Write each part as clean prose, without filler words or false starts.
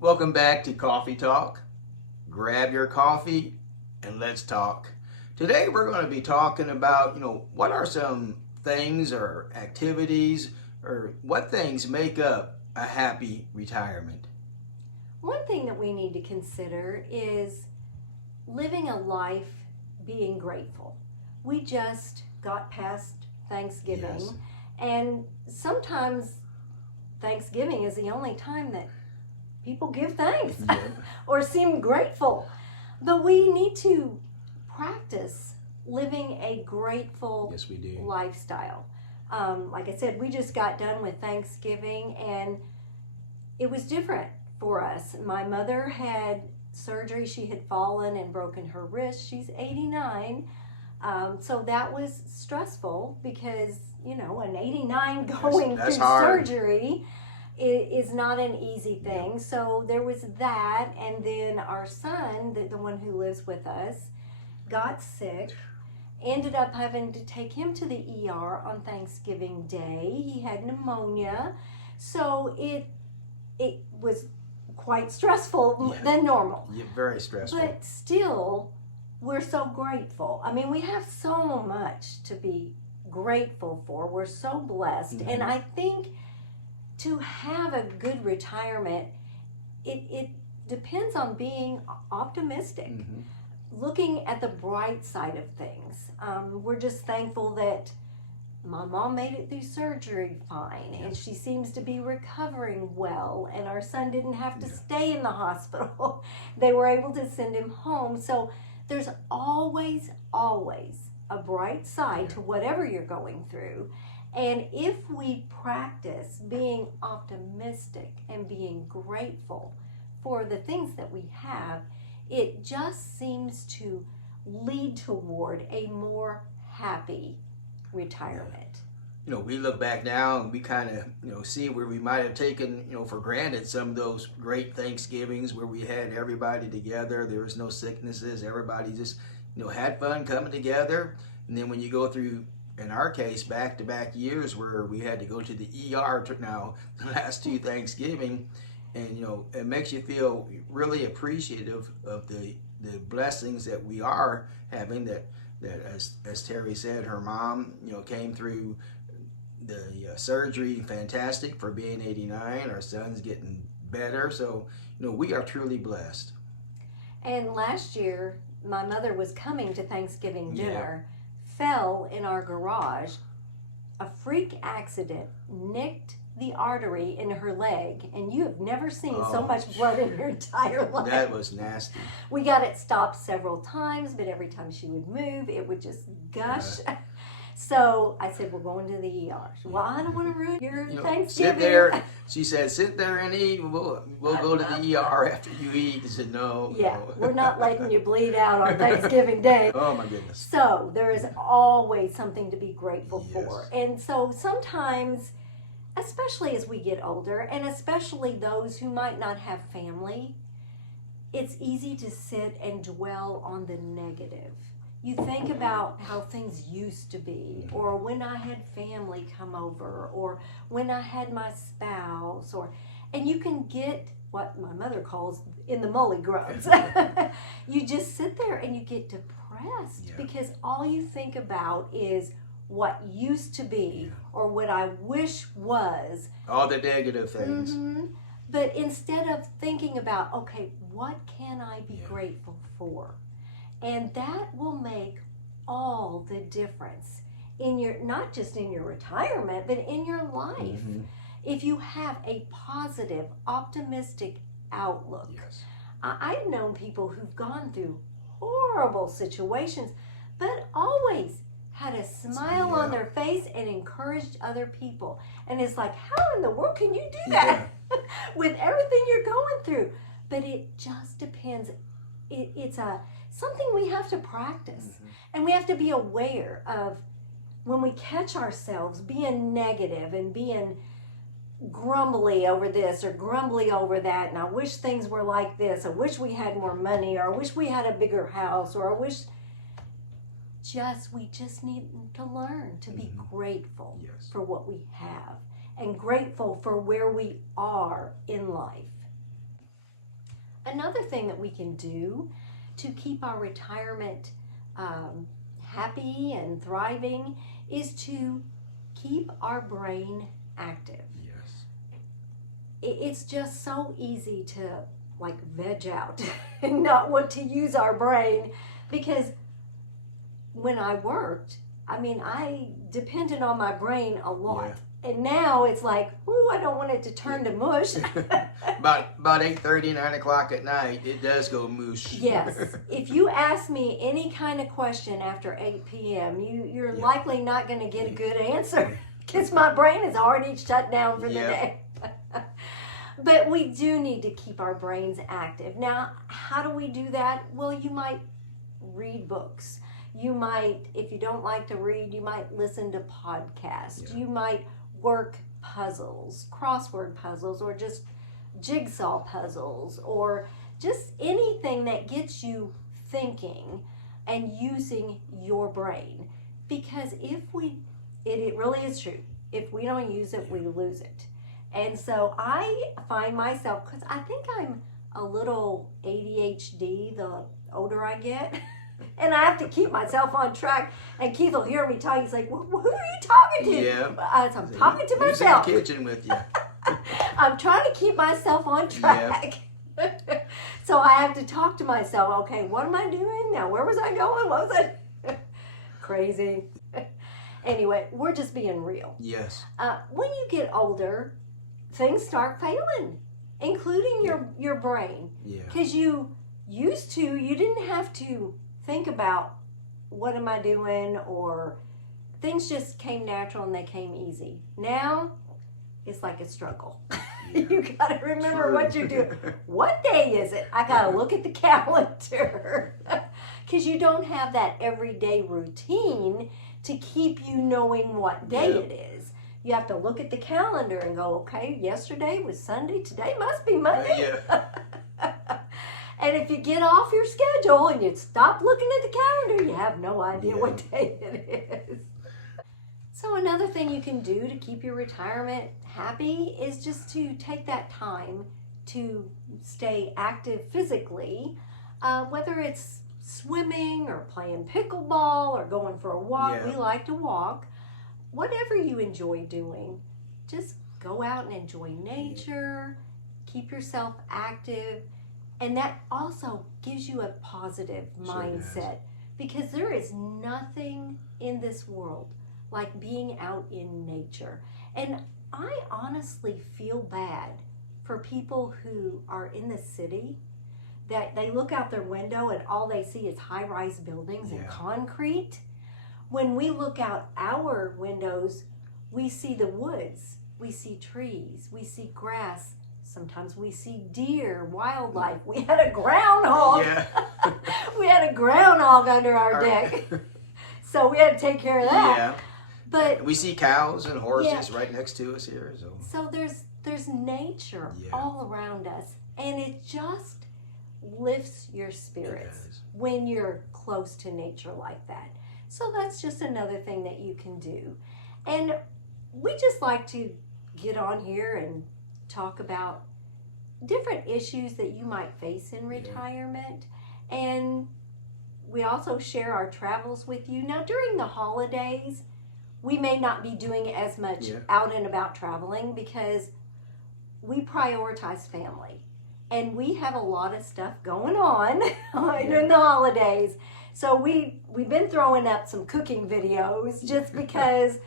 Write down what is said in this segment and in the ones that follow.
Welcome back to Coffee Talk. Grab your coffee and let's talk. Today we're going to be talking about, what are some things or activities or what things make up a happy retirement? One thing that we need to consider is living a life being grateful. We just got past Thanksgiving, Yes. and sometimes Thanksgiving is the only time that people give thanks Yeah. or seem grateful. But we need to practice living a grateful Yes, we do. lifestyle. Like I said, we just got done with Thanksgiving, and it was different for us. My mother had surgery. She had fallen and broken her wrist. She's 89. So that was stressful because, an 89 going That's through hard. surgery is not an easy thing. Yep. So there was that. And then our son, the one who lives with us, got sick. Ended up having to take him to the ER on Thanksgiving Day. He had pneumonia. So it was quite stressful than normal. Yeah, very stressful. But still, we're so grateful. I mean, we have so much to be grateful for. We're so blessed. Mhm. And I think to have a good retirement, it depends on being optimistic, Mhm. looking at the bright side of things. We're just thankful that my mom made it through surgery fine, and she seems to be recovering well, and our son didn't have to stay in the hospital. They were able to send him home. So there's always a bright side to whatever you're going through. And if we practice being optimistic and being grateful for the things that we have, it just seems to lead toward a more happy retirement. We look back now and we kind of, see where we might have taken, for granted some of those great Thanksgivings where we had everybody together. There was no sicknesses. Everybody just, had fun coming together. And then when you go through, in our case, back-to-back years where we had to go to the ER now the last two Thanksgiving, and, it makes you feel really appreciative of the blessings that we are having, that as Terri said, her mom, came through the surgery fantastic for being 89. Our son's getting better. So, we are truly blessed. And last year, my mother was coming to Thanksgiving dinner, fell in our garage. A freak accident nicked the artery in her leg, and you have never seen so much blood in your entire life. That was nasty. We got it stopped several times, but every time she would move, it would just gush. So I said, we're going to the ER. She said, well, I don't want to ruin your Thanksgiving. Sit there. She said, sit there and eat. We'll go to the ER after you eat. I said, no. Yeah, no. We're not letting you bleed out on Thanksgiving Day. Oh, my goodness. So there is always something to be grateful for. And so sometimes, especially as we get older, and especially those who might not have family, it's easy to sit and dwell on the negative. You think about how things used to be, or when I had family come over, or when I had my spouse, and you can get what my mother calls in the mully grubs. You just sit there and you get depressed because all you think about is what used to be or what I wish was. All the negative things. Mm-hmm. But instead of thinking about, okay, what can I be grateful for? And that will make all the difference in your, not just in your retirement, but in your life. Mm-hmm. If you have a positive, optimistic outlook. Yes. I've known people who've gone through horrible situations, but always had a smile on their face and encouraged other people. And it's like, how in the world can you do that with everything you're going through? But it just depends. It's something we have to practice. And we have to be aware of when we catch ourselves being negative and being grumbly over this or grumbly over that, and I wish things were like this, I wish we had more money, or I wish we had a bigger house, or I wish we just need to learn to be grateful for what we have and grateful for where we are in life. Another thing that we can do to keep our retirement happy and thriving is to keep our brain active. Yes. It's just so easy to like veg out and not want to use our brain, because when I worked, I mean, I depended on my brain a lot. Yeah. And now it's like, ooh, I don't want it to turn to mush. about 8:30, 9 o'clock at night, it does go mush. Yes. If you ask me any kind of question after 8 p.m., you're likely not going to get a good answer, because my brain is already shut down for the day. But we do need to keep our brains active. Now, how do we do that? Well, you might read books. You might, if you don't like to read, you might listen to podcasts. You might work puzzles, crossword puzzles, or just jigsaw puzzles, or just anything that gets you thinking and using your brain. Because it really is true, if we don't use it, we lose it. And so I find myself, because I think I'm a little ADHD the older I get, and I have to keep myself on track. And Keith will hear me talk. He's like, well, who are you talking to? Yeah. I'm talking to myself. Who's in the kitchen with you? I'm trying to keep myself on track. So I have to talk to myself. Okay, what am I doing now? Where was I going? What was I? Crazy. Anyway, we're just being real. Yes. When you get older, things start failing, including your brain. Yeah. Because you didn't have to think about what am I doing, or things just came natural and they came easy. Now it's like a struggle. You got to remember what you're doing. What day is it? I got to look at the calendar, because you don't have that everyday routine to keep you knowing what day it is. You have to look at the calendar and go, okay, yesterday was Sunday, today must be Monday. And if you get off your schedule and you stop looking at the calendar, you have no idea what day it is. So another thing you can do to keep your retirement happy is just to take that time to stay active physically, whether it's swimming or playing pickleball or going for a walk. We like to walk. Whatever you enjoy doing, just go out and enjoy nature, keep yourself active. And that also gives you a positive mindset, because there is nothing in this world like being out in nature. And I honestly feel bad for people who are in the city, that they look out their window and all they see is high-rise buildings and concrete. When we look out our windows, we see the woods, we see trees, we see grass. Sometimes we see deer, wildlife. We had a groundhog. We had a groundhog under our deck. So we had to take care of that. But we see cows and horses right next to us here. So there's nature all around us. And it just lifts your spirits when you're close to nature like that. So that's just another thing that you can do. And we just like to get on here and talk about different issues that you might face in retirement. And we also share our travels with you. Now, during the holidays, we may not be doing as much out and about traveling, because we prioritize family. And we have a lot of stuff going on during the holidays. So we've been throwing up some cooking videos just because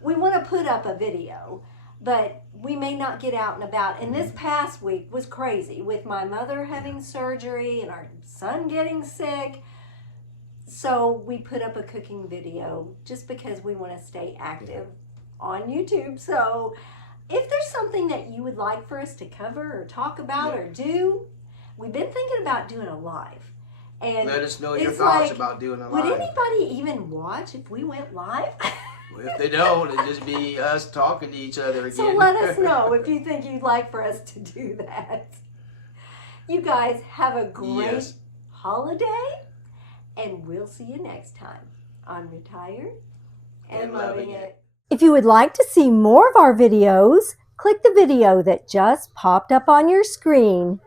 we want to put up a video. But we may not get out and about. And this past week was crazy, with my mother having surgery and our son getting sick. So we put up a cooking video just because we want to stay active on YouTube. So if there's something that you would like for us to cover or talk about or do, we've been thinking about doing a live. And let us know your thoughts about doing a live. Would anybody even watch if we went live? Well, if they don't, it'd just be us talking to each other again. So let us know if you think you'd like for us to do that. You guys have a great holiday, and we'll see you next time on Retired and Loving It. If you would like to see more of our videos, click the video that just popped up on your screen.